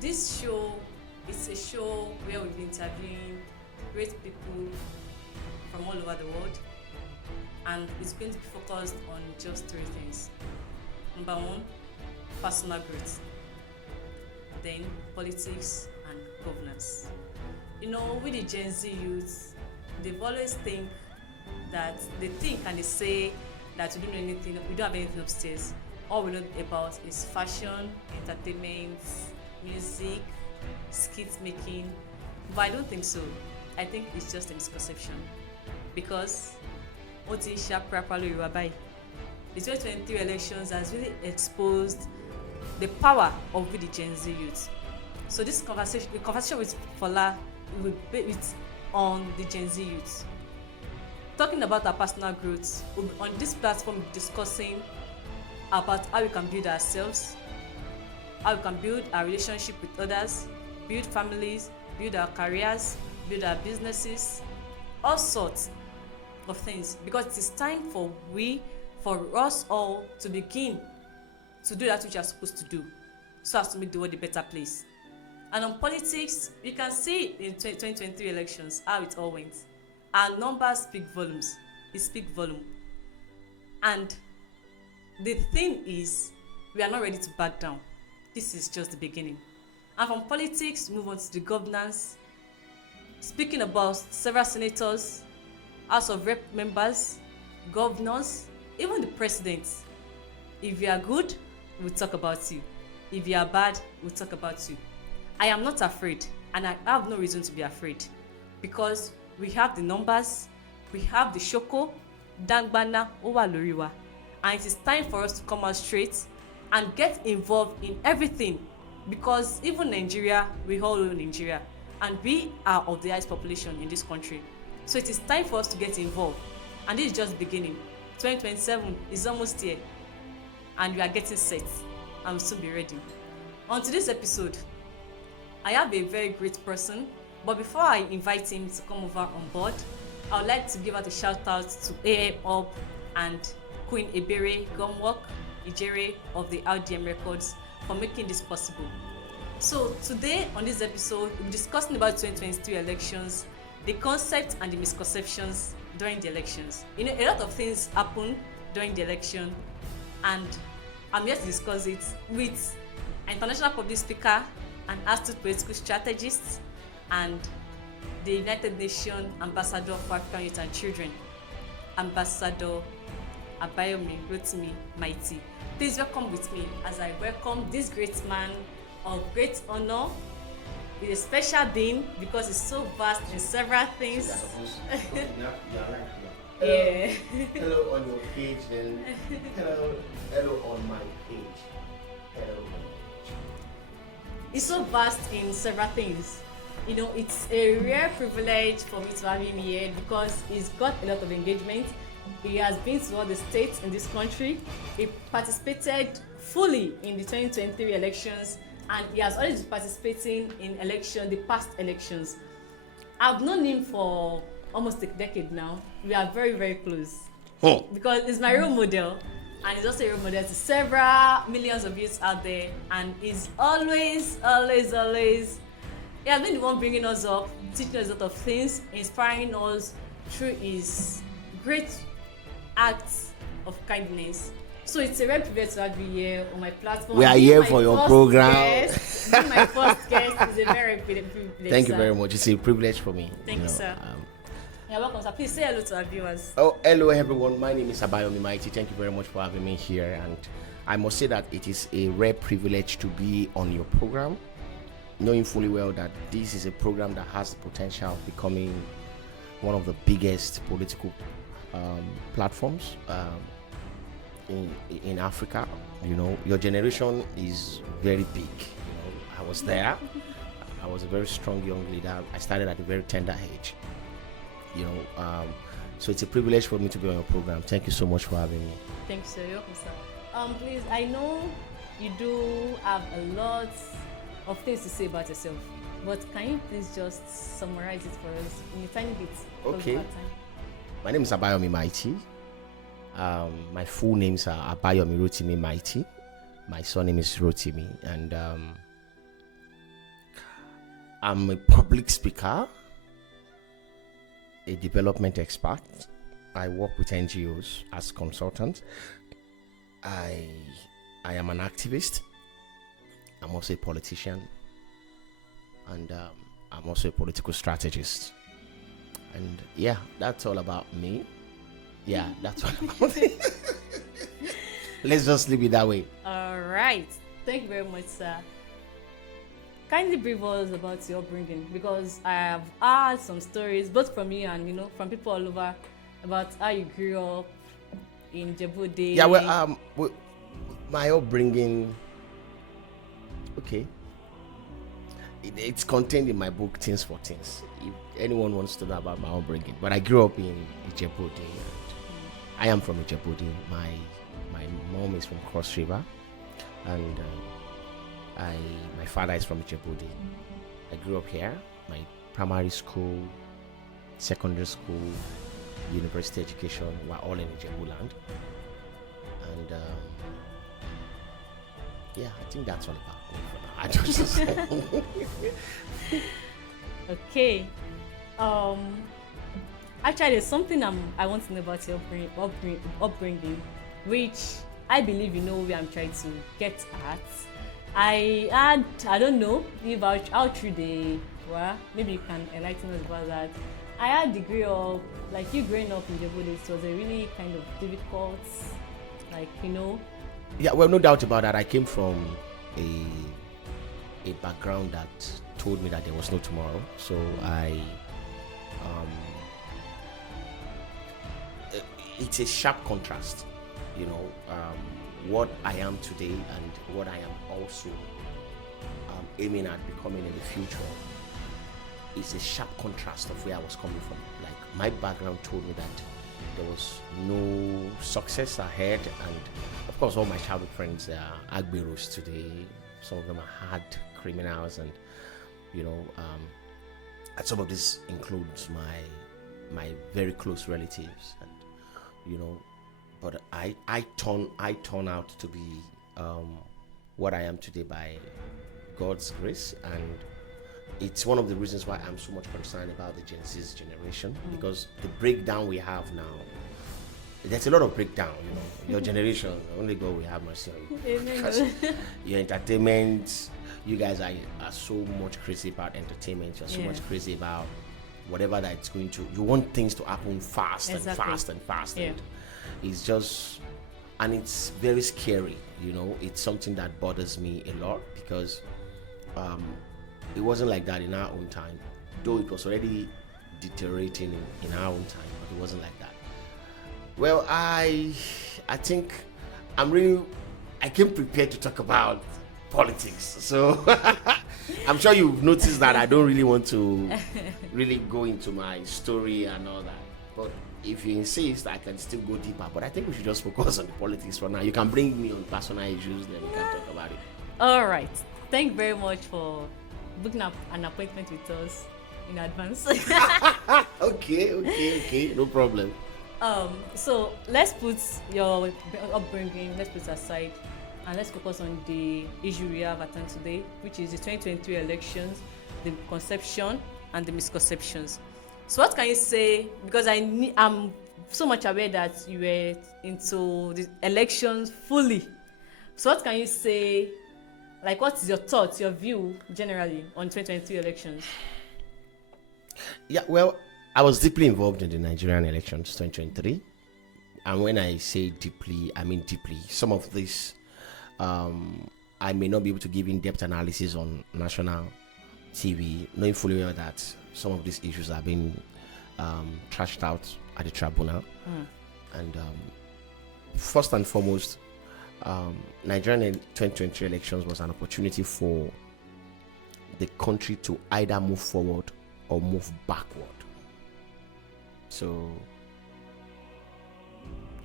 This show is a show where we've been interviewing great people from all over the world, and it's going to be focused on just three things. Number one, personal growth, then politics and governance. With the Gen Z youth, they've always think and they say that we don't know anything, we don't have anything upstairs. All we know about is fashion, entertainment, music, skit making. But I don't think so. I think it's just a misconception. Because the 2023 elections has really exposed the power of the Gen Z youth. So the conversation with Fola will be on the Gen Z youth. Talking about our personal growth, we'll be on this platform discussing about how we can build ourselves, how we can build our relationship with others, build families, build our careers, build our businesses, all sorts of things. Because it is time for us all to begin to do that which we are supposed to do, so as to make the world a better place. And on politics, you can see in 2023 elections how it all went. Our numbers speak volumes. They speak volume. And the thing is, we are not ready to back down. This is just the beginning. And from politics, move on to the governance. Speaking about several senators, House of Rep members, governors, even the president. If you are good, we'll talk about you. If you are bad, we'll talk about you. I am not afraid, and I have no reason to be afraid, because we have the numbers, we have the shoko, dangbana, owa loriwa, and it is time for us to come out straight and get involved in everything, because even Nigeria, we all know Nigeria, and we are of the highest population in this country. So it is time for us to get involved, and this is just the beginning. 2027 is almost here, and we are getting set, and we'll soon be ready. On today's episode, I have a very great person, but before I invite him to come over on board, I would like to give out a shout out to AM Up and Queen Ebere Gomwok Ijere of the RDM Records for making this possible. So today on this episode, we'll be discussing about 2023 elections, the concept and the misconceptions during the elections. A lot of things happen during the election, and I'm here to discuss it with an international public speaker, an Astute political strategist, and the United Nations Ambassador for African Youth and Children, Ambassador Abayomi Mighty. Please welcome with me as I welcome this great man of great honor, with a special being because he's so vast in several things. Yeah. Hello on your page, then hello on my page. Hello. He's so vast in several things. It's a rare privilege for me to have him here because he's got a lot of engagement. He has been to all the states in this country. He participated fully in the 2023 elections, and he has always been participating in the past elections. I've known him for almost a decade now. We are very, very close. Because he's my role model, and he's also a role model to several millions of youths out there, and he's always he has been the one bringing us up, teaching us a lot of things, inspiring us through his great acts of kindness. So it's a rare privilege to have you here on my platform. We are here for your program. Being my first guest is a very privilege. Thank you very much. It's a privilege for me. Thank you, sir. You're welcome, sir. Please say hello to our viewers. Oh, hello everyone. My name is Abayomi Mighty. Thank you very much for having me here. And I must say that it is a rare privilege to be on your program, knowing fully well that this is a program that has the potential of becoming one of the biggest political platforms in Africa. Your generation is very big. I was there. I was a very strong young leader. I started at a very tender age. So it's a privilege for me to be on your program. Thank you so much for having me. Thank you, sir. You're welcome, sir. Please, I know you do have a lot of things to say about yourself, but can you please just summarize it for us in a tiny bit? Okay. My name is Abayomi Mighty. My full names are Abayomi Mighty. My surname is Rotimi, and I'm a public speaker, a development expert. I work with NGOs as consultant. I am an activist. I'm also a politician, and I'm also a political strategist. And yeah, that's all about me. Yeah, that's all about me. Let's just leave it that way. All right. Thank you very much, sir. Kindly brief us about your upbringing, because I have heard some stories, both from you and from people all over, about how you grew up in Djibouti. Yeah, well, my upbringing. Okay. It's contained in my book, Things for Things. If anyone wants to know about my upbringing, but I grew up in Djibouti. I am from Djibouti. My mom is from Cross River, and my father is from Djibouti. I grew up here. My primary school, secondary school, university education were all in Djibouti land. And yeah, I think that's all about me for now. I don't know. Okay. Actually, there's something I want to know about your upbringing, which I believe where I'm trying to get at. I don't know if how true they were. Maybe you can enlighten us about that. I had degree of, like, you growing up in Djibouti, it was a really kind of difficult, Yeah, well, no doubt about that. I came from a background that told me that there was no tomorrow. So it's a sharp contrast, what I am today and what I am also aiming at becoming in the future. It's a sharp contrast of where I was coming from. Like, my background told me that there was no success ahead, and of course all my childhood friends are agberos today. Some of them are hard criminals, and and some of this includes my very close relatives, and but I turn out to be what I am today by God's grace. And it's one of the reasons why I'm so much concerned about the Gen Z's generation, because the breakdown we have now, there's a lot of breakdown. Your generation, only God will have mercy on you. Because your entertainment, you guys are so much crazy about entertainment. You're so much crazy about whatever that it's going to. You want things to happen fast and fast and fast. Yeah. And it's just, and it's very scary. It's something that bothers me a lot, because it wasn't like that in our own time, though it was already deteriorating in our own time, but it wasn't like that. Well, I think I came prepared to talk about politics, so I'm sure you've noticed that I don't really want to really go into my story and all that, but if you insist, I can still go deeper, but I think we should just focus on the politics for now. You can bring me on personal issues, then we can talk about it. All right. Thank you very much for booking up an appointment with us in advance. Okay, no problem. So let's put your upbringing, let's put aside, and let's focus on the issue we have at hand today, which is the 2023 elections, the conception and the misconceptions. So what can you say, because I'm so much aware that you were into the elections fully. So what can you say, like, what is your thoughts, your view generally on 2023 elections? Yeah, well, I was deeply involved in the Nigerian elections 2023. And when I say deeply, I mean deeply. Some of this, I may not be able to give in-depth analysis on national TV, knowing fully well that some of these issues are being trashed out at the tribunal. And first and foremost, Nigerian 2023 elections was an opportunity for the country to either move forward or move backward. So,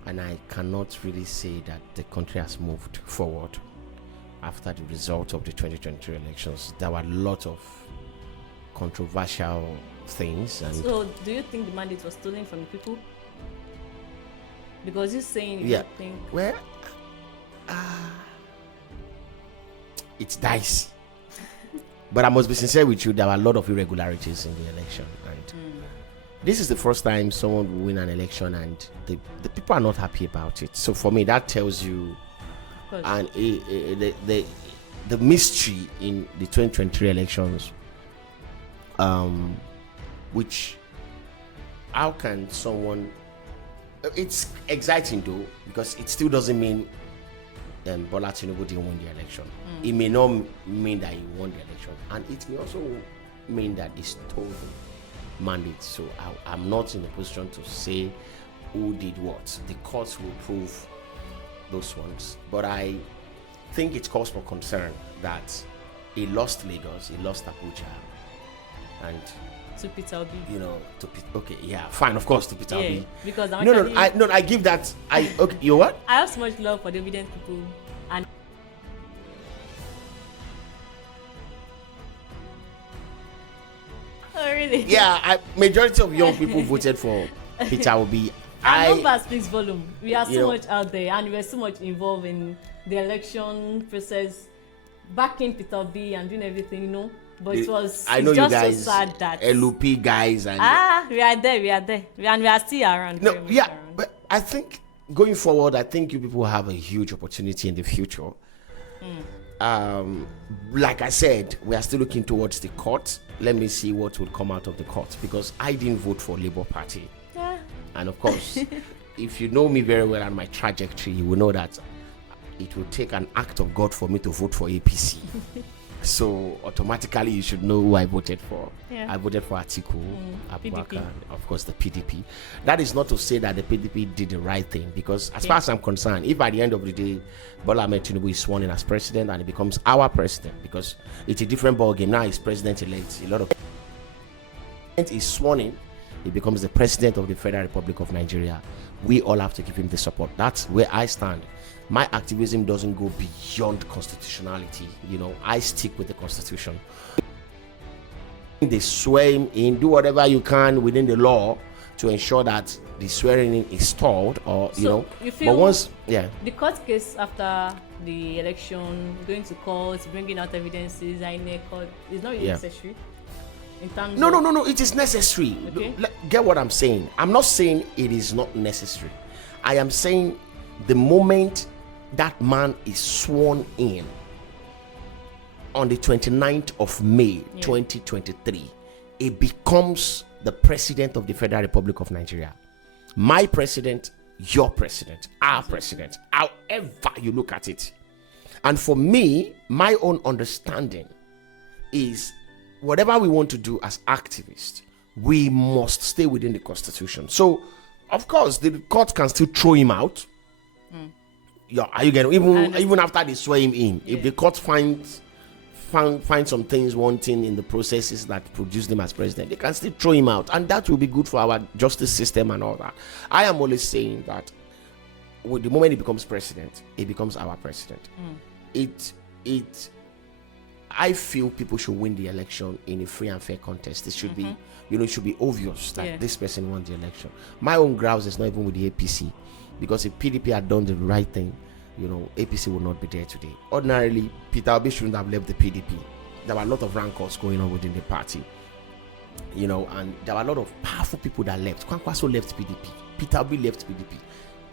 and I cannot really say that the country has moved forward after the result of the 2023 elections. There were a lot of controversial things. And so, do you think the mandate was stolen from the people? Because you're saying you yeah, think. Well, it's dice. But I must be sincere with you, there were a lot of irregularities in the election. And this is the first time someone will win an election and the people are not happy about it. So for me, that tells you and the mystery in the 2023 elections, which, how can someone, it's exciting though, because it still doesn't mean Bola Tinubu didn't win the election. It may not mean that he won the election, and it may also mean that he stole the mandate. So I'm not in a position to say who did what. The courts will prove those ones. But I think it's cause for concern that he lost Lagos, he lost Abuja, and to Peter Obi. You know, okay, yeah, fine, of course, to Peter Obi. Because I give that. Okay, you what? I have so much love for the obedient people, and oh really? Yeah, majority of young people voted for Peter Obi. Our number speaks volume. We are so much out there, and we are so much involved in the election process, backing Peter Obi and doing everything, you know. But it was just so sad that LUP guys and we are there, and we are still around. No, yeah, around. But I think going forward, I think you people have a huge opportunity in the future. Like I said, we are still looking towards the court. Let me see what will come out of the court, because I didn't vote for Labour Party. Yeah. And of course, if you know me very well and my trajectory, you will know that it will take an act of God for me to vote for APC. So automatically you should know who I voted for. Yeah. I voted for Atiku, PDP. of course the PDP. That is not to say that the PDP did the right thing, because as far as I'm concerned, if at the end of the day Bola Ahmed Tinubu is sworn in as president and he becomes our president, because it's a different ballgame now, he's president-elect. A lot of is sworn in, he becomes the president of the Federal Republic of Nigeria. We all have to give him the support. That's where I stand. My activism doesn't go beyond constitutionality. You know, I stick with the Constitution. They swear him in, do whatever you can within the law to ensure that the swearing in is stalled, or you feel but once, the court case after the election, going to court, bringing out evidences, INEC court, is not really necessary. In terms no, it is necessary. Okay. Get what I'm saying? I'm not saying it is not necessary. I am saying the moment that man is sworn in on the 29th of May 2023, it becomes the president of the Federal Republic of Nigeria. My president, your president, our president, however you look at it. And for me, my own understanding is whatever we want to do as activists, we must stay within the Constitution. So, of course, the court can still throw him out. Yeah, are you getting even after they swear him in? If the court finds some things wanting in the processes that produced him as president, they can still throw him out, and that will be good for our justice system and all that. I am always saying that with the moment he becomes president, he becomes our president. I feel people should win the election in a free and fair contest. It should be, it should be obvious that this person won the election. My own grouse is not even with the APC, because if PDP had done the right thing, APC would not be there today. Ordinarily, Peter Obi shouldn't have left the PDP. There were a lot of rancors going on within the party, and there were a lot of powerful people that left. Kwankwaso left PDP. Peter Obi left PDP.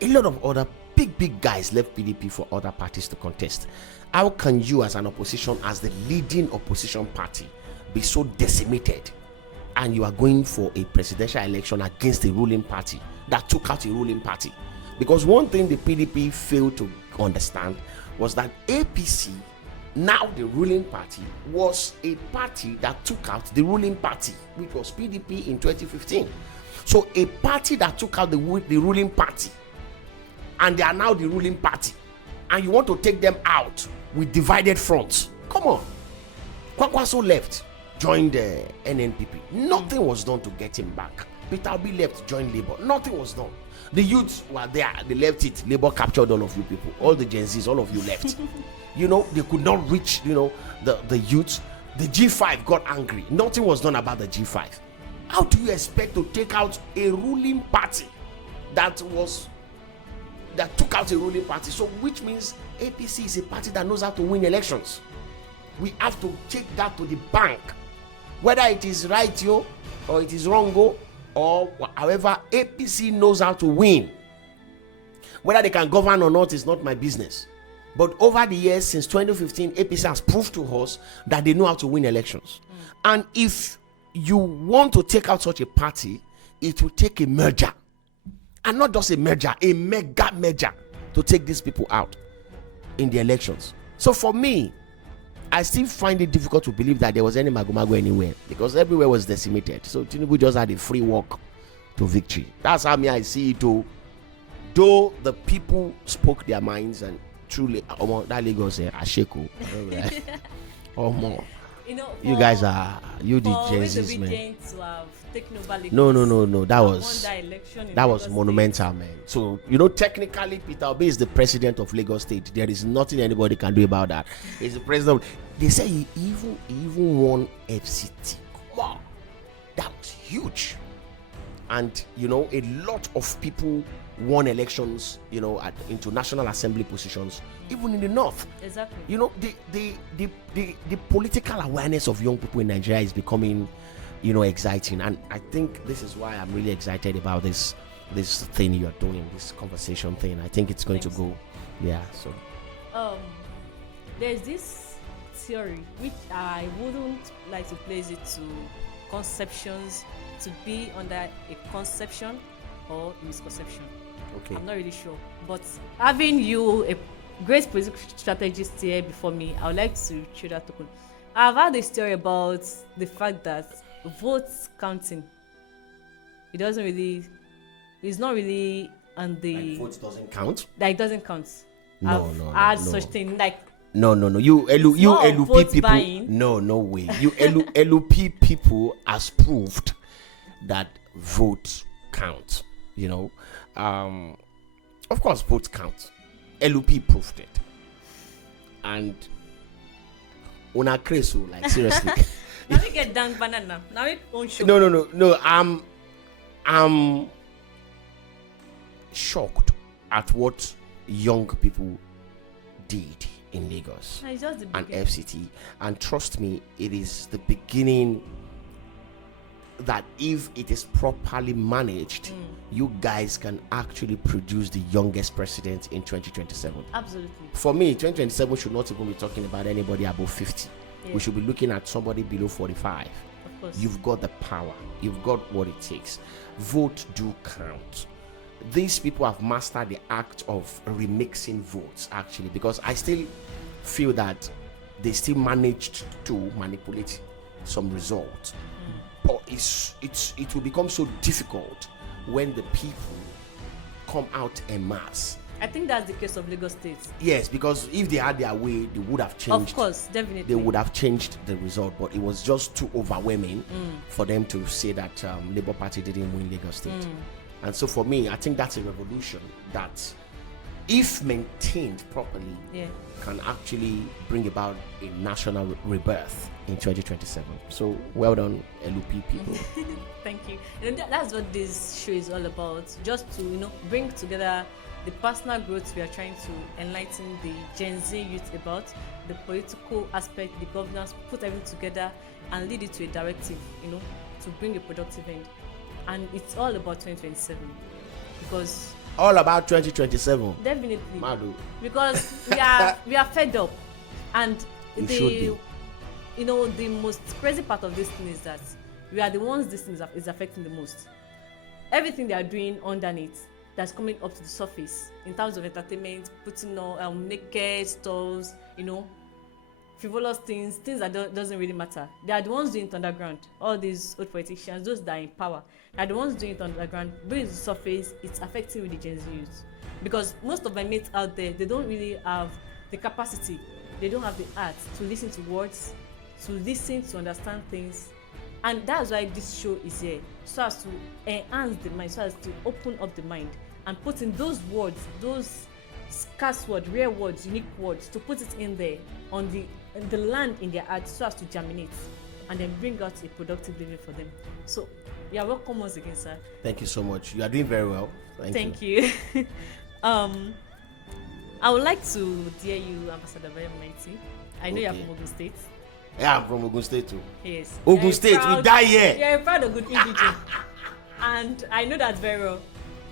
A lot of other big guys left PDP for other parties to contest. How can you, as an opposition, as the leading opposition party, be so decimated, and you are going for a presidential election against a ruling party that took out a ruling party? Because one thing the PDP failed to understand was that APC, now the ruling party, was a party that took out the ruling party, which was PDP in 2015. So a party that took out the ruling party, and they are now the ruling party, and you want to take them out with divided fronts. Come on. Kwankwaso left, joined the NNPP. Nothing was done to get him back. Peter Obi left, joined Labour. Nothing was done. The youths were there. They left it. Labour captured all of you people. All the Gen Zs, all of you left. They could not reach, the youths. The G5 got angry. Nothing was done about the G5. How do you expect to take out a ruling party that took out a ruling party? So which means APC is a party that knows how to win elections. we have to take that to the bank. Whether it is right, yo, or it is wrong, go, or however, APC knows how to win. Whether they can govern or not is not my business. But over the years, since 2015, APC has proved to us that they know how to win elections. And if you want to take out such a party, it will take a merger. And not just a merger, a mega merger to take these people out in the elections. So for me, I still find it difficult to believe that there was any magomago anywhere, because everywhere was decimated. So Tinubu just had a free walk to victory. That's how I see it. Though the people spoke their minds, and truly, that Lagos Asheko, or more. You guys are the Gen Zs, man. No. That was monumental, man. So technically, Peter Obi is the president of Lagos State. There is nothing anybody can do about that. He's the president. They say he even won FCT. Wow, that was huge. And a lot of people won elections, into National Assembly positions, even in the north. Exactly. The political awareness of young people in Nigeria is becoming, exciting, and I think this is why I'm really excited about this thing you're doing, this conversation thing. I think it's going to go, yeah. So, there's this theory which I wouldn't like to place it to conceptions, to be under a conception or misconception. Okay. I'm not really sure, but having you, a great political strategist here before me, I would like to throw that token. I've had a story about the fact that votes counting, it's not really on the... Like votes doesn't count? Like, it doesn't count. No. I've had such thing, like... No. You LUP people... buying. No way. You LUP people has proved that votes count, Of course, votes count. LUP proved it. And una creso, like, seriously. Now we get down banana. Now we don't show. No. I'm shocked at what young people did in Lagos It's just the and beginning. FCT. And trust me, it is the beginning that if it is properly managed, you guys can actually produce the youngest president in 2027. Absolutely. For me, 2027 should not even be talking about anybody above 50. Yeah. We should be looking at somebody below 45. Of course. You've got the power. You've got what it takes. Vote do count. These people have mastered the act of remixing votes, actually, because I still feel that they still managed to manipulate some results. But it will become so difficult when the people come out en masse. I think that's the case of Lagos State. Yes, because if they had their way, they would have changed. Of course, definitely. They would have changed the result, but it was just too overwhelming for them to say that Labour Party didn't win Lagos State. And so for me, I think that's a revolution that, if maintained properly, can actually bring about a national rebirth in 2027. So well done, LUP people. Thank you. That's what this show is all about. Just to bring together the personal growth we are trying to enlighten the Gen Z youth about, the political aspect, the governance, put everything together and lead it to a directive, to bring a productive end. And it's all about 2027, because all about 2027. Definitely. Madu. Because we are fed up, and the most crazy part of this thing is that we are the ones this thing is affecting the most. Everything they are doing underneath that's coming up to the surface in terms of entertainment, putting on naked stalls, frivolous things that doesn't really matter. They are the ones doing it underground. All these old politicians, those that are in power, they are the ones doing it underground. Bring it to the surface, it's affecting with the Gen Z youth. Because most of my mates out there, they don't really have the capacity, they don't have the art to listen to words, to understand things. And that's why this show is here, so as to enhance the mind, so as to open up the mind and put in those words, those scarce words, rare words, unique words, to put it in there on the land in their art, so as to germinate and then bring out a productive living for them. So you are welcome once again, sir. Thank you so much. You are doing very well. Thank you. I would like to dear you, Ambassador Abayomi Mighty. I know you're Okay. from Ogun State. Yeah, I'm from Ogun State too. Yes. Ogun You're a State, we die here. You're a proud of good individual. And I know that very well.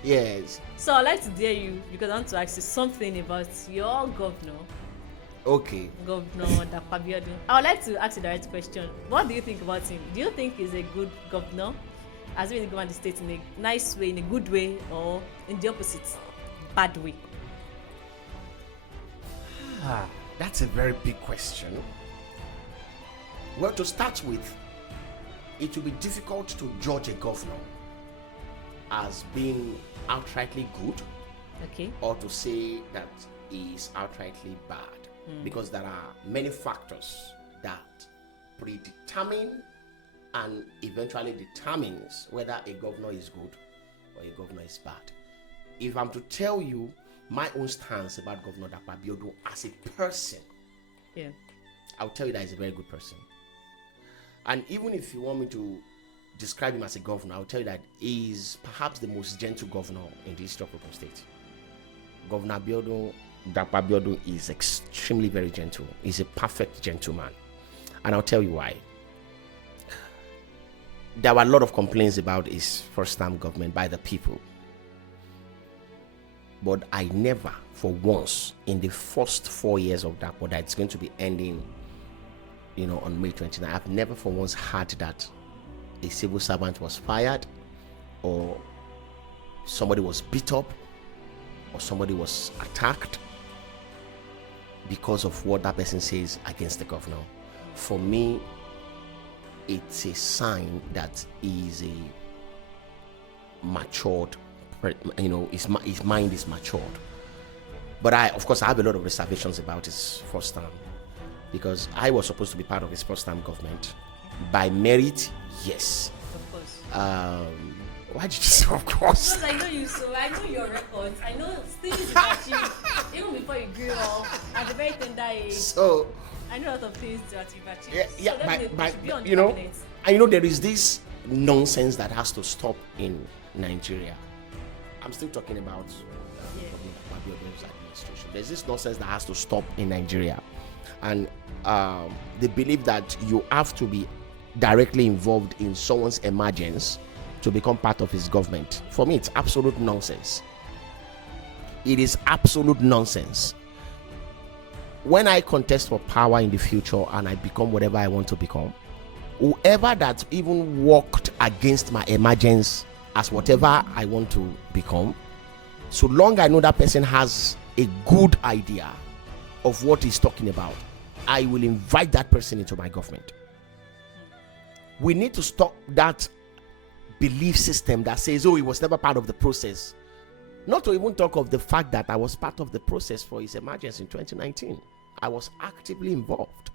Yes. So I'd like to dare you because I want to ask you something about your governor, Okay. Governor Abayomi. I would like to ask you the right question. What do you think about him? Do you think he's a good governor? Has he been governed the state in a nice way, in a good way, or in the opposite, bad way? That's a very big question. Well, to start with, it will be difficult to judge a governor as being outrightly good Okay. or to say that he is outrightly bad because there are many factors that predetermine and eventually determines whether a governor is good or a governor is bad. If I'm to tell you my own stance about Governor Abayomi as a person, Yeah. I'll tell you that he's a very good person. And even if you want me to describe him as a governor, I'll tell you that he is perhaps the most gentle governor in the history of Ogun State. Governor Abayomi is extremely very gentle. He's a perfect gentleman. And I'll tell you why. There were a lot of complaints about his first-term government by the people. But I never, for once, in the first 4 years of that, that it's going to be ending, on May 29, I've never for once heard that a civil servant was fired, or somebody was beat up, or somebody was attacked because of what that person says against the governor. For me, it's a sign that he is a matured, his mind is matured. But I have a lot of reservations about his first term, because I was supposed to be part of his first term government by merit. Yes. Of course. Why did you say of course? Because I know you, so I know your records. I know things you've achieved even before you grew up at a very tender age. So I know a lot of things that you've achieved. yeah, so definitely you should be on the you know, cabinet. I know there is this nonsense that has to stop in Nigeria. I'm still talking about Abayomi's administration. There's this nonsense that has to stop in Nigeria, and they believe that you have to be directly involved in someone's emergence to become part of his government. For me, it's absolute nonsense. It is absolute nonsense. When I contest for power in the future and I become whatever I want to become, whoever that even worked against my emergence as whatever I want to become, so long I know that person has a good idea of what he's talking about, I will invite that person into my government. We need to stop that belief system that says, oh, he was never part of the process. Not to even talk of the fact that I was part of the process for his emergence in 2019. I was actively involved.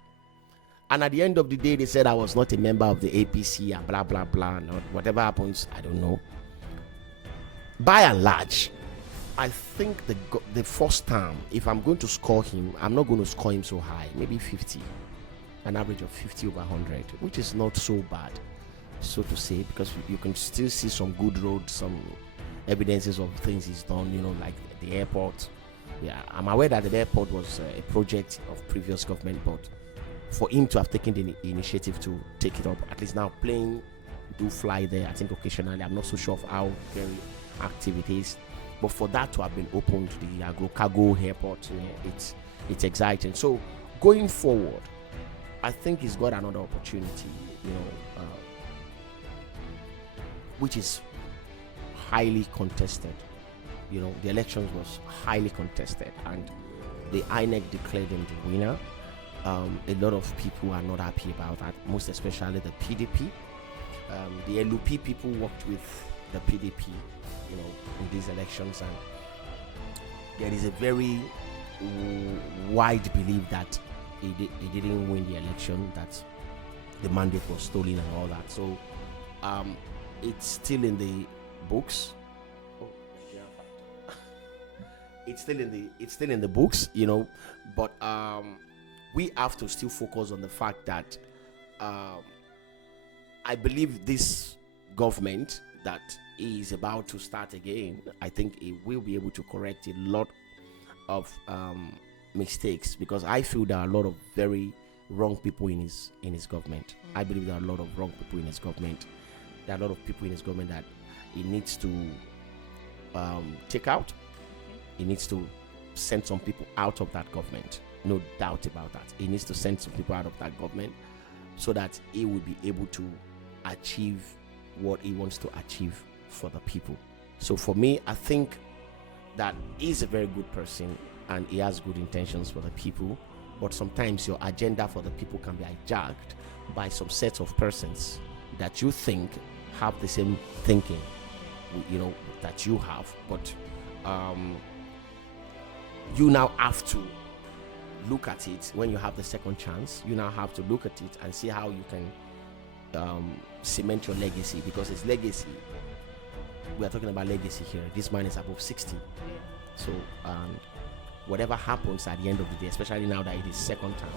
And at the end of the day, they said I was not a member of the APC and blah, blah, blah. And whatever happens, I don't know. By and large, I think the first time, if I'm going to score him, I'm not going to score him so high. Maybe 50. An average of 50 over 100, which is not so bad, so to say, because you can still see some good roads, some evidences of things he's done, like the airport. Yeah, I'm aware that the airport was a project of previous government, but for him to have taken the initiative to take it up, at least now plane do fly there, I think occasionally. I'm not so sure of how very active it is, but for that to have been opened, the cargo airport, it's exciting. So going forward, I think he's got another opportunity, which is highly contested. The elections was highly contested, and the INEC declared him the winner. A lot of people are not happy about that, most especially the PDP. The LUP people worked with the PDP, in these elections, and there is a very wide belief that he didn't win the election, that the mandate was stolen and all that. So it's still in the books. It's still in the books, but we have to still focus on the fact that I believe this government that is about to start again, I think it will be able to correct a lot of mistakes, because I feel there are a lot of very wrong people in his government. I believe there are a lot of wrong people in his government. There are a lot of people in his government that he needs to take out. He needs to send some people out of that government. No doubt about that. He needs to send some people out of that government so that he will be able to achieve what he wants to achieve for the people. So for me, I think that he's a very good person and he has good intentions for the people, but sometimes your agenda for the people can be hijacked by some sets of persons that you think have the same thinking, that you have, but you now have to look at it. When you have the second chance, you now have to look at it and see how you can cement your legacy, because it's legacy. We are talking about legacy here. This man is above 60. So whatever happens at the end of the day, especially now that it is second term,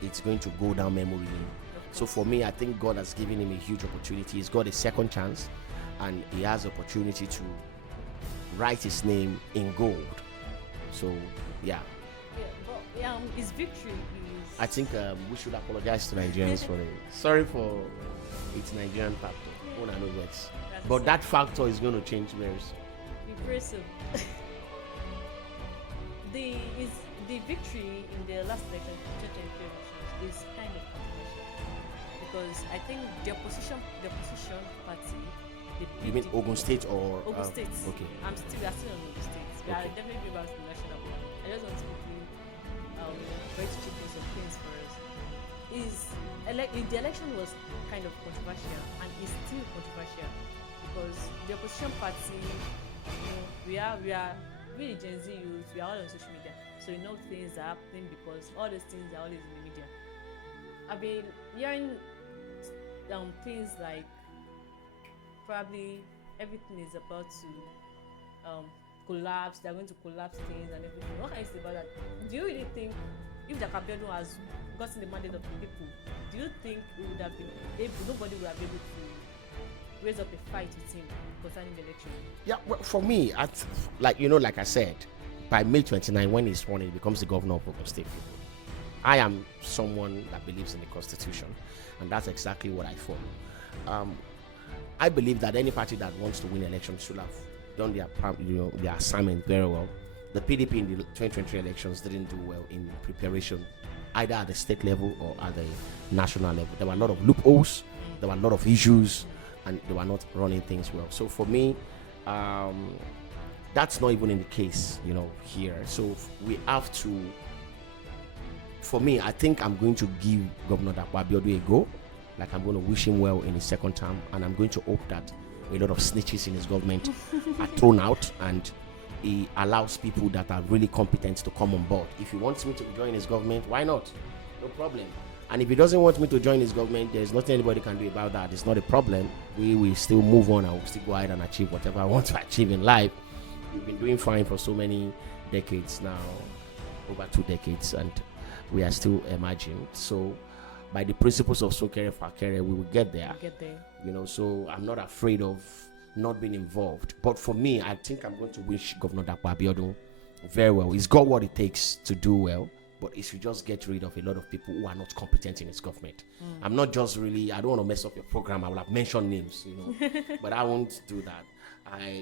it's going to go down memory lane. So for me, I think God has given him a huge opportunity. He's got a second chance and he has the opportunity to write his name in gold. So his victory is... I think we should apologize to Nigerians for it. Sorry for its Nigerian factor. But that factor is going to change very soon. Impressive. The victory in the last election, is kind of controversial, because I think the opposition party. You mean Ogun State or Ogun State? Okay. We are still on Ogun State. We are definitely about the national one. I just want to quickly try to check some things for us. The election was kind of controversial and is still controversial, because the opposition party, we the Gen Z youth, we are all on social media, so things are happening because all those things are always in the media. I've been hearing things like probably everything is about to collapse. They're going to collapse things and everything. What can you say about that? Do you really think if Abayomi has gotten the mandate of the people, do you think it would have been nobody would have been able to raise up a fight with him concerning the election? Yeah, well, for me, like I said, by May 29, when he's sworn in, he becomes the governor of Ogun State. I am someone that believes in the Constitution, and that's exactly what I follow. I believe that any party that wants to win elections should have done their assignment very well. The PDP in the 2023 elections didn't do well in preparation, either at the state level or at the national level. There were a lot of loopholes, there were a lot of issues, and they were not running things well. So for me, that's not even in the case, here. So we have to. For me, I think I'm going to give Governor Abayomi a go. Like, I'm going to wish him well in his second term, and I'm going to hope that a lot of snitches in his government are thrown out and he allows people that are really competent to come on board. If he wants me to join his government, why not? No problem. And if he doesn't want me to join his government, there's nothing anybody can do about that. It's not a problem. We will still move on and we'll still go ahead and achieve whatever I want to achieve in life. We've been doing fine for so many decades now, over 2 decades, and we are still emerging. So by the principles of Sokere Fakere, we will get there. So I'm not afraid of not being involved. But for me, I think I'm going to wish Governor Abayomi very well. He's got what it takes to do well, but he should just get rid of a lot of people who are not competent in his government. I'm not just I don't want to mess up your program. I will have mentioned names, but I won't do that.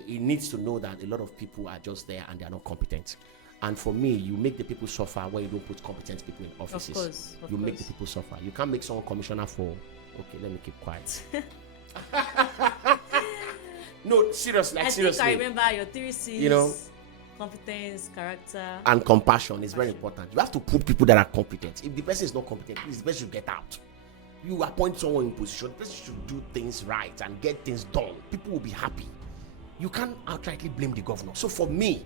He needs to know that a lot of people are just there and they are not competent. And for me, you make the people suffer when you don't put competent people in offices. Of course. Make the people suffer. You can't make someone commissioner for... Okay, let me keep quiet. No, seriously. I remember your 3 C's. Competence, character, and compassion is very important. You have to put people that are competent. If the person is not competent, please, the person should get out. You appoint someone in position, the person should do things right and get things done. People will be happy. You can't outrightly blame the governor. So for me,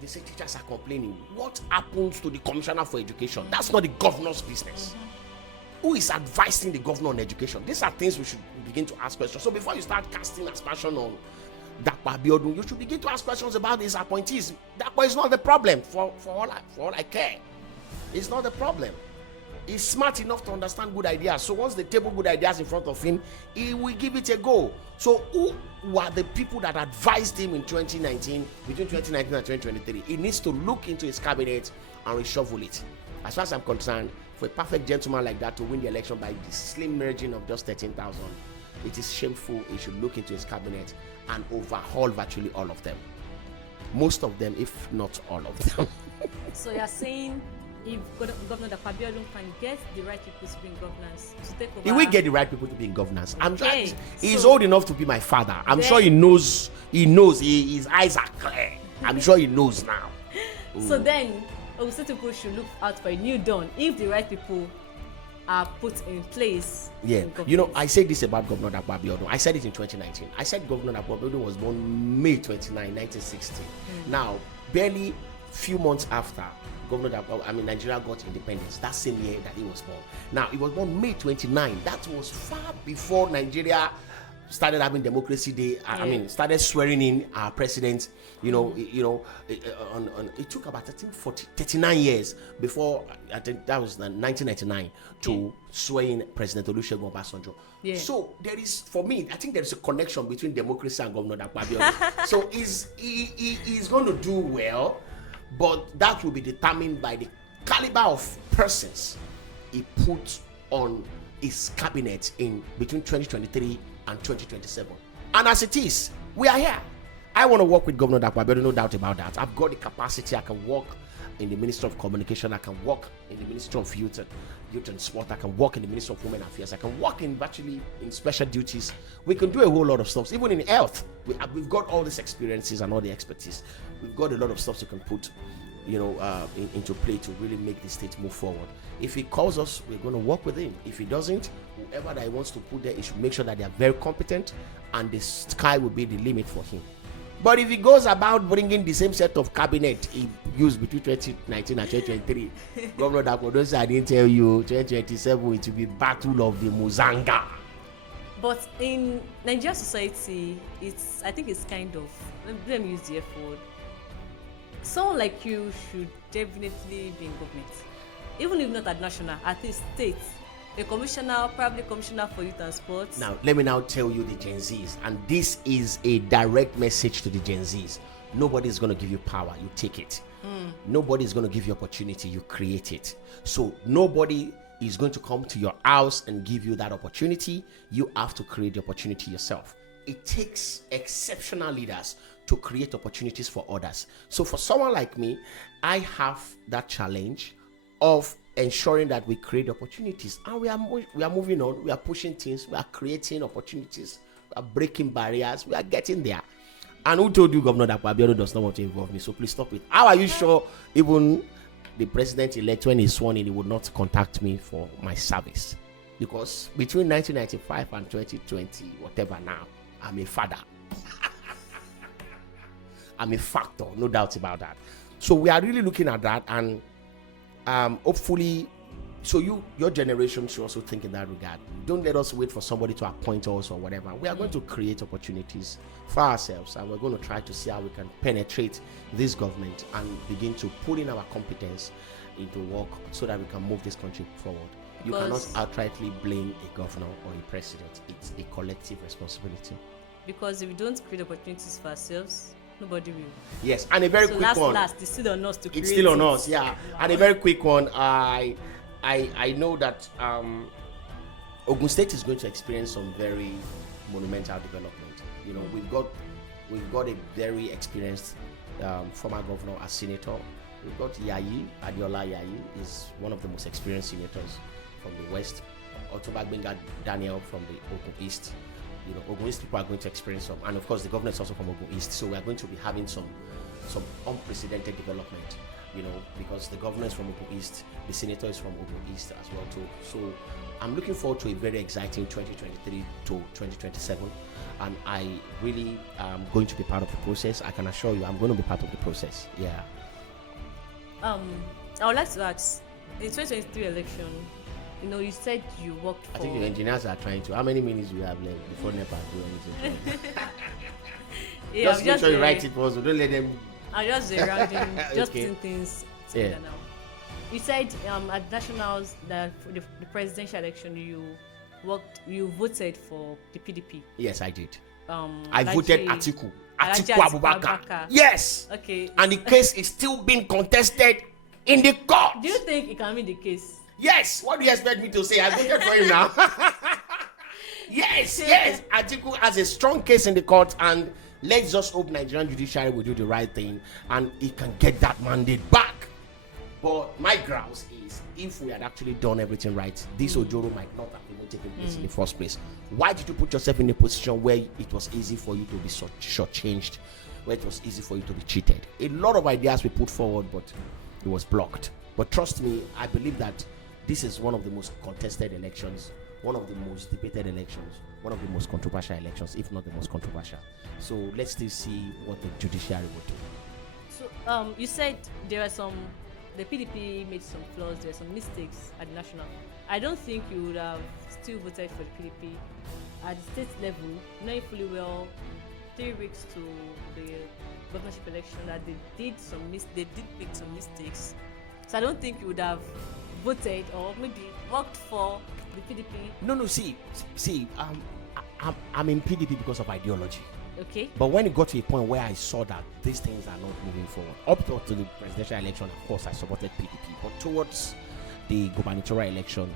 they say teachers are complaining. What happens to the commissioner for education? That's not the governor's business. Who is advising the governor on education? These are things we should begin to ask questions. So before you start casting aspersion on Abayomi, you should begin to ask questions about his appointees. That is not the problem. For all I care, it's not the problem. He's smart enough to understand good ideas. So once they table good ideas in front of him, he will give it a go. So who were the people that advised him in 2019, between 2019 and 2023? He needs to look into his cabinet and reshuffle it. As far as I'm concerned, for a perfect gentleman like that to win the election by the slim margin of just 13,000, it is shameful. He should look into his cabinet and overhaul virtually all of them. Most of them, if not all of them. So you're saying if Governor Abayomi can get the right people to be in governance, to take over, he will get the right people to be in governance. I'm sure Okay, he's so old enough to be my father. I'm then- sure he knows. His eyes are clear. I'm sure he knows now. So then, Ogun State people should look out for a new dawn if the right people are put in place. Yeah, in you know, government. I said this about Governor Abayomi. I said it in 2019. I said Governor Abayomi was born May 29, 1960. Now, barely few months after Nigeria got independence, that same year that he was born. Now, he was born May 29. That was far before Nigeria started having democracy day. Started swearing in our president. It took about 39 years before, I think that was 1999, to swear in President Olusegun Obasanjo. Yeah. So there is, for me, I think there is a connection between democracy and Governor Abayomi. So he's going to do well, but that will be determined by the caliber of persons he put on his cabinet in between 2023 and 2027. And as it is, we are here. I want to work with Governor Abayomi, no doubt about that. I've got the capacity. I can work in the Ministry of Communication. I can work in the Ministry of Youth and Sport. I can work in the Ministry of Women Affairs. I can work in special duties. We can do a whole lot of stuff. Even in health, we've got all these experiences and all the expertise. We've got a lot of stuff you can put, into play to really make the state move forward. If he calls us, we're going to work with him. If he doesn't, whoever that he wants to put there, he should make sure that they are very competent, and the sky will be the limit for him. But if he goes about bringing the same set of cabinet he used between 2019 and 2023, Governor Abayomi, I didn't tell you, 2027 it will be battle of the Muzanga. But in Nigerian society, I think it's kind of, let me use the F word. Someone like you should definitely be in government, even if not at national, at least state. A commissioner, probably commissioner for youth and sports. Now, let me now tell you the Gen Zs, and this is a direct message to the Gen Zs. Nobody is going to give you power, you take it. Nobody is going to give you opportunity, you create it. So nobody is going to come to your house and give you that opportunity. You have to create the opportunity yourself. It takes exceptional leaders to create opportunities for others. So for someone like me, I have that challenge of ensuring that we create opportunities, and we are moving on. We are pushing things. We are creating opportunities. We are breaking barriers. We are getting there. And who told you Governor Abayomi does not want to involve me? So please stop it. How are you sure even the president-elect, when he's sworn in, he would not contact me for my service? Because between 1995 and 2020, whatever now, I'm a father. I'm a factor, no doubt about that. So we are really looking at that, and hopefully, so your generation should also think in that regard. Don't let us wait for somebody to appoint us or whatever. We are going to create opportunities for ourselves, and we're going to try to see how we can penetrate this government and begin to put in our competence into work so that we can move this country forward. You cannot outrightly blame a governor or a president. It's a collective responsibility. Because if we don't create opportunities for ourselves, nobody will. Yes, and a very quick one. It's still on us to create. It's still on us, yeah. And a very quick one. I know that Ogun State is going to experience some very monumental development. You know, we've got a very experienced former governor as senator. We've got Yayi Adiola. Yayi is one of the most experienced senators from the West. Otobagbenga Daniel from the Ogun East. You know, Ogun East people are going to experience some, and of course the governor is also from Ogun East, so we are going to be having some unprecedented development, you know, because the governor is from Ogun East, the senator is from Ogun East as well too. So I'm looking forward to a very exciting 2023 to 2027, and I really am going to be part of the process. I can assure you I'm going to be part of the process. Yeah. I would like to ask, the 2023 election, you know, you said you worked for... I think the engineers are trying to. How many minutes do we have left before NEPA do anything? Yeah, just make sure you write it also. Don't let them... I'm just rounding, just Okay. putting things together now. You said at nationals that for the presidential election you voted for the PDP. Yes, I did. I voted Atiku Abubakar. Yes. Okay. And the case is still being contested in the court. Do you think it can be the case? Yes. What do you expect me to say? I voted for him now. Yes. Atiku has a strong case in the court, and let's just hope Nigerian judiciary will do the right thing and he can get that mandate back. But my grouse is, if we had actually done everything right, this Ojoro might not have even taken place in the first place. Why did you put yourself in a position where it was easy for you to be shortchanged, where it was easy for you to be cheated? A lot of ideas were put forward, but it was blocked. But trust me, I believe that this is one of the most contested elections, one of the most debated elections, one of the most controversial elections, if not the most controversial. So let's still see what the judiciary will do. So you said there are the PDP made some flaws, there are some mistakes at the national. I don't think you would have still voted for the PDP at the state level, knowing fully well 3 weeks to the governorship election that they did make some mistakes. So I don't think you would have voted or maybe worked for the PDP. No. See. I'm in PDP because of ideology. Okay. But when it got to a point where I saw that these things are not moving forward, up to the presidential election, of course, I supported PDP. But towards the gubernatorial election,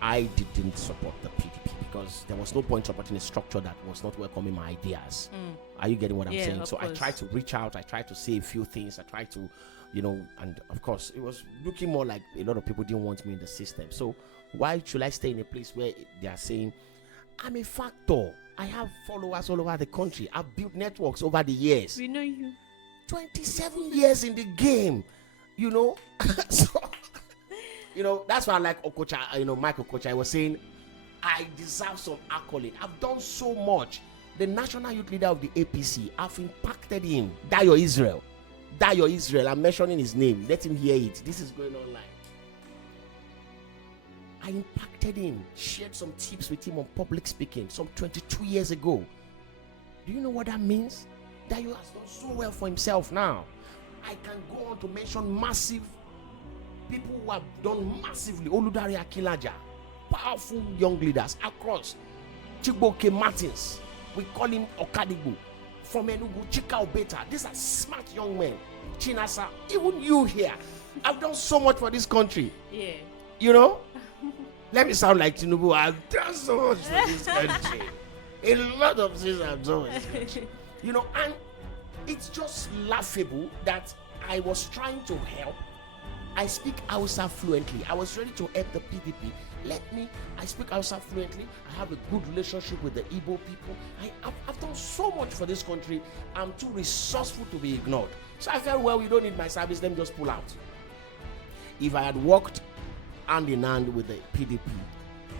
I didn't support the PDP because there was no point supporting a structure that was not welcoming my ideas. Are you getting what I'm saying? So I tried to reach out. I tried to say a few things. I tried to, and of course, it was looking more like a lot of people didn't want me in the system. So why should I stay in a place where they are saying, I'm a factor. I have followers all over the country. I've built networks over the years. We know you. 27 years in the game, So, that's why I like Okocha, Mike Okocha. I was saying, I deserve some accolade. I've done so much. The national youth leader of the APC, I've impacted him. Dayo Israel. I'm mentioning his name. Let him hear it. This is going online. I impacted him, shared some tips with him on public speaking some 22 years ago. Do you know what that means? Dayo has done so well for himself now. I can go on to mention massive people who have done massively. Oludare Akilaja, powerful young leaders across. Chiboke Martins, we call him Okadigbo. From Enugu, Chika Obeta. These are smart young men. Chinasa, even you here. I've done so much for this country. Yeah. Let me sound like Tinubu. I've done so much for this country. A lot of things I've done for this country. And it's just laughable that I was trying to help. I speak Hausa fluently. I was ready to help the PDP. I speak Hausa fluently. I have a good relationship with the Igbo people. I've done so much for this country. I'm too resourceful to be ignored. So I felt, well, you don't need my service, let me just pull out. If I had worked hand in hand with the PDP,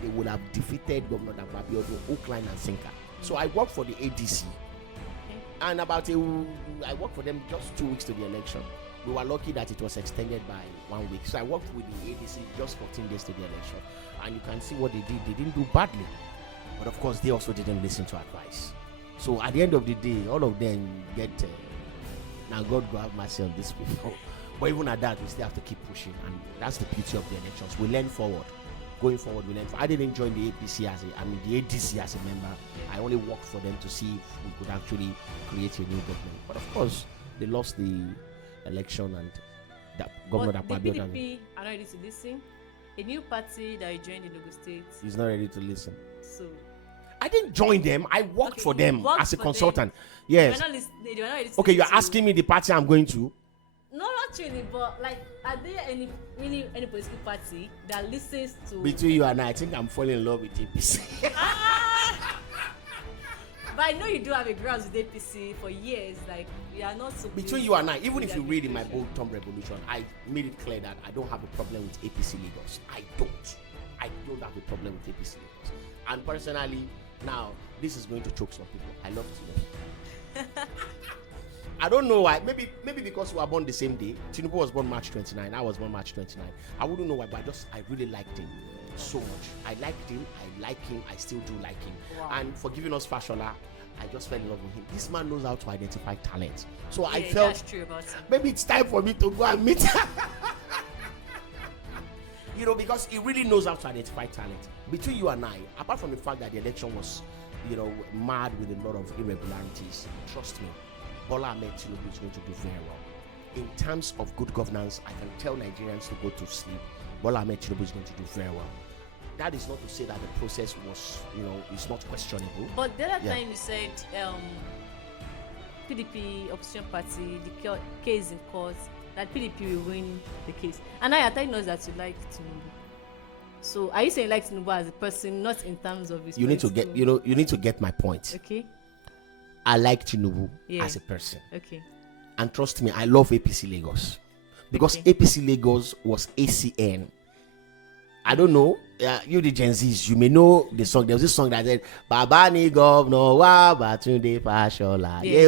they would have defeated Governor Abayomi hook, line, and sinker. So I worked for the ADC. And I worked for them just 2 weeks to the election. We were lucky that it was extended by 1 week. So I worked with the ADC just 14 days to the election. And you can see what they did. They didn't do badly. But of course, they also didn't listen to advice. So at the end of the day, all of them get, now God will have mercy on these people. But even at that, we still have to keep pushing. And that's the beauty of the elections. We learn forward. Going forward, we learn. I didn't join the APC the ADC as a member. I only worked for them to see if we could actually create a new government. But of course, they lost the election, and that Governor Abayomi the PDP are not ready to listen. A new party that I joined in Ogun State is not ready to listen. So I didn't join them. I worked for them as a consultant. Them. Yes. They were not ready to okay, you're asking me the party I'm going to? No, not really, but are there any political party that listens to? Between you and I think I'm falling in love with APC. But I know you do have a grasp with APC for years. We are not so. Between you and I, even if you read in my book Tom Revolution, I made it clear that I don't have a problem with APC leaders. I don't have a problem with APC leaders. And personally, now this is going to choke some people. I love Tinubu. I don't know why. Maybe because we were born the same day. Tinubu was born March 29. I was born March 29. I wouldn't know why, but I really liked him so much. I liked him. I like him. I still do like him. Wow. And for giving us Fashola, I just fell in love with him. This man knows how to identify talent. So Yeah, I felt that's true about him. maybe it's time for me to go and meet you know, because he really knows how to identify talent. Between you and I, apart from the fact that the election was, you know, marred with a lot of irregularities, trust me, Bola Ahmed Tinubu is going to do very well. In terms of good governance, I can tell Nigerians to go to sleep. Bola Ahmed Tinubu is going to do very well. That is not to say that the process was, you know, it's not questionable. But the other time you said PDP opposition party, the case in court, that PDP will win the case. And now you're telling us that you like Tinubu. So are you saying you like Tinubu as a person, not in terms of his You need to get, you know, you need to get my point. Okay. I like Tinubu as a person. Okay. And trust me, I love APC Lagos. Because APC Lagos was ACN. I don't know, you the Gen Zs, you may know the song. There was this song that said, Baba ni governor, wa batunde fashola. Ye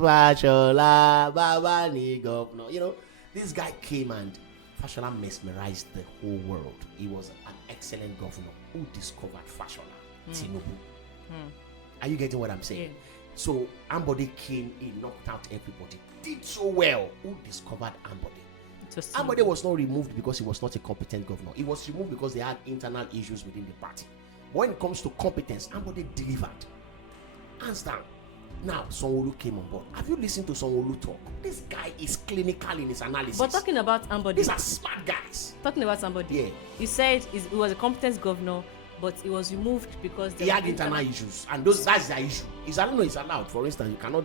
fashola, Baba ni governor. You know, this guy came and Fashola mesmerized the whole world. He was an excellent governor who discovered Fashola, Tinubu. Are you getting what I'm saying? Yeah. So Ambode came, he knocked out everybody. Did so well. Who discovered Ambode? Ambode was not removed because he was not a competent governor. He was removed because they had internal issues within the party. But when it comes to competence, Ambode delivered. Hands down. Now, Sanwo-Olu came on board. Have you listened to Sanwo-Olu talk? This guy is clinical in his analysis. But talking about Ambode, these are smart guys. Talking about somebody, you said he was a competent governor, but he was removed because he had internal issues, and that's the issue. I don't know, it's allowed. For instance, you cannot,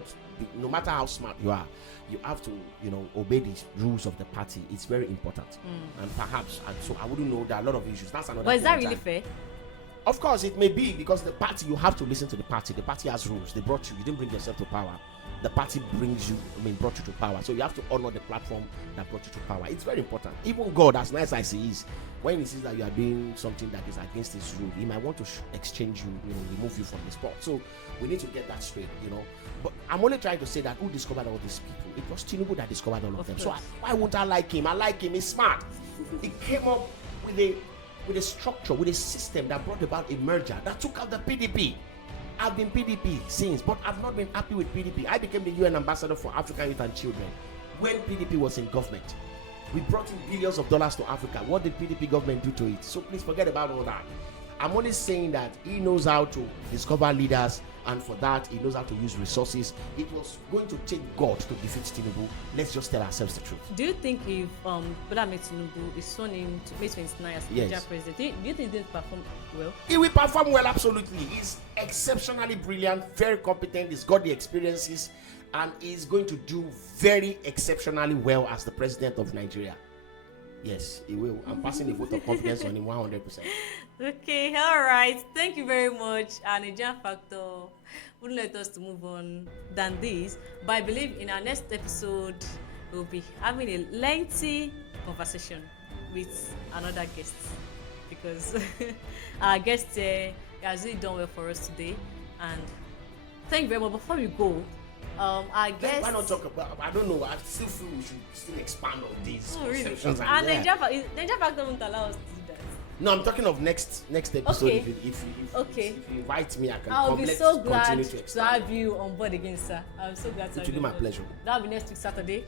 no matter how smart you are, you have to, you know, obey the rules of the party. It's very important. And perhaps, and so I wouldn't know, there are a lot of issues. That's another. But is that really fair? Of course, it may be, because the party, you have to listen to the party. The party has rules. They brought you. You didn't bring yourself to power. The party brought you to power. So you have to honor the platform that brought you to power. It's very important. Even God, as nice as he is, when he sees that you are doing something that is against his rule, he might want to exchange you, you know, remove you from the spot. So we need to get that straight, you know. But I'm only trying to say that who discovered all these people? It was Tinubu that discovered all of them. So why won't I like him? I like him. He's smart. He came up with a structure, with a system that brought about a merger that took out the PDP. I've been PDP since, but I've not been happy with PDP. I became the UN ambassador for African youth and children when PDP was in government. We brought in billions of dollars to Africa. What did PDP government do to it? So please forget about all that. I'm only saying that he knows how to discover leaders, and for that he knows how to use resources. It was going to take God to defeat Tinubu. Let's just tell ourselves the truth. Do you think if Bola Ahmed Tinubu is sworn in to May 29 as Nigeria president, do you think he didn't perform well? He will perform well, absolutely. He's exceptionally brilliant, very competent. He's got the experiences, and he's going to do very exceptionally well as the president of Nigeria. Yes, he will. I'm passing a vote of confidence on him 100%. Okay, all right. Thank you very much. And Nigerian Factor wouldn't let us to move on than this. But I believe in our next episode, we'll be having a lengthy conversation with another guest. Because our guest has really done well for us today. And thank you very much. Before we go, I guess. Why not talk about? I don't know. I still feel we should still expand on these conceptions. Really? And Nigeria Factor won't allow us to do that. No, I'm talking of next episode. Okay. If you invite me, I can. I'll be so glad to have you on board again, sir. I'm so glad to have you. It will be my pleasure. That'll be next week Saturday.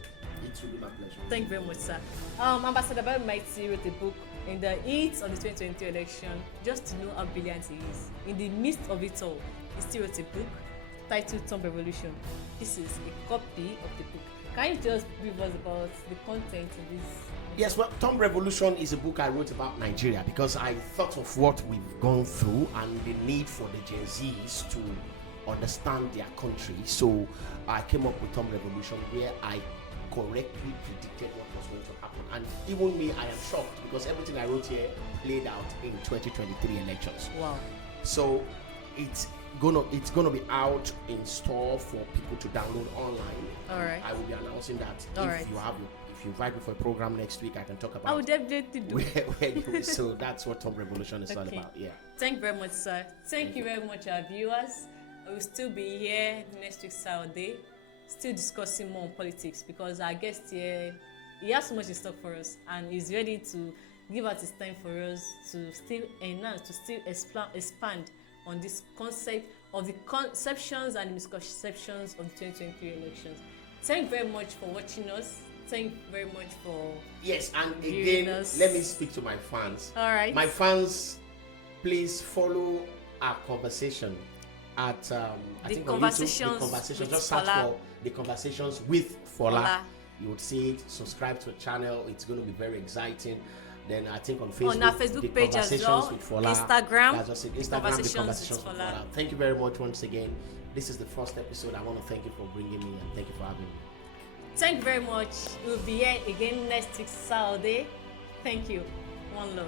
It will be my pleasure. Thank you very much, sir. Ambassador Abayomi Mighty wrote a book in the heat of the 2022 election, just to know how brilliant he is. In the midst of it all, he still wrote a book titled Tomb Revolution. This is a copy of the book. Can you just brief us about the content in this? Yes, well, Tomb Revolution is a book I wrote about Nigeria because I thought of what we've gone through and the need for the Gen Zs to understand their country. So I came up with Tomb Revolution, where I correctly predicted what was going to happen. And even me, I am shocked because everything I wrote here played out in 2023 elections. Wow. So it's gonna be out in store for people to download online. All right. I will be announcing that. If you invite me for a program next week, I can talk about. I will definitely do. Where so that's what Tomb Revolution is all about. Yeah. Thank you very much, sir. Thank you very much, our viewers. I will still be here next week Saturday, still discussing more on politics, because our guest here, he has so much in stock for us, and he's ready to give out his time for us to still enhance, to still expand on this concept of the conceptions and misconceptions of the 2023 elections. Thank you very much for watching us. Thank you very much for Yes, and viewing again, us. let me speak to my fans. All right. My fans, please follow our conversation at I think on YouTube, the conversations. with Just search Fola. for the conversations with Fola. Fola. You would see it. Subscribe to the channel. It's going to be very exciting. Then I think on Facebook, On our Facebook the page as conversations well. with Fola. Instagram, That's just it. the Instagram, conversations the conversations with with Fola. Fola. Thank you very much once again. This is the first episode. I want to thank you for bringing me and thank you for having me. Thank you very much. We'll be here again next week Saturday. Thank you. One love.